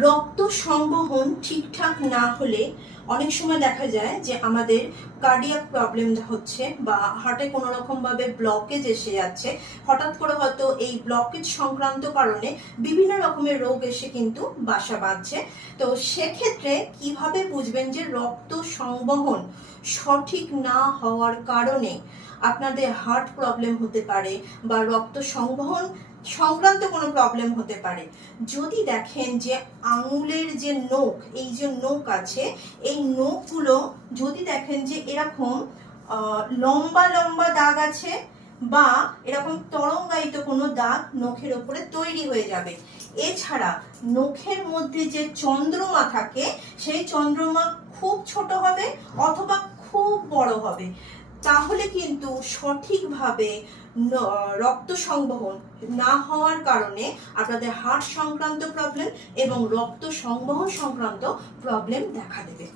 রক্ত সংবহন ঠিকঠাক না হলে অনেক সময় দেখা যায় যে আমাদের কার্ডিয়াক প্রবলেম হচ্ছে বা হার্টে কোনো রকম ভাবে ব্লকেজ এসে যাচ্ছে। হঠাৎ করে হয়তো এই ব্লকেজ সংক্রান্ত কারণে বিভিন্ন রকমের রোগ এসে কিন্তু বাসা বাঁধছে। তো সেক্ষেত্রে কিভাবে বুঝবেন যে রক্ত সংবহন সঠিক না হওয়ার কারণে আপনাদের হার্ট প্রবলেম হতে পারে বা রক্ত সংবহন সংক্রান্ত কোনো প্রবলেম হতে পারে? যদি দেখেন যে আঙুলের যে নখ, এই যে নখ আছে, এই নখগুলো যদি দেখেন যে এরকম লম্বা লম্বা দাগ আছে বা এরকম তরঙ্গায়িত কোনো দাগ নখের ওপরে তৈরি হয়ে যাবে। এছাড়া নখের মধ্যে যে চন্দ্রমা থাকে সেই চন্দ্রমা খুব ছোট হবে অথবা খুব বড় হবে। তাহলে কিন্তু সঠিকভাবে রক্ত সংবহন না হওয়ার কারণে আপনাদের হার্ট সংক্রান্ত প্রবলেম এবং রক্ত সংবহন সংক্রান্ত প্রবলেম দেখা দেবে।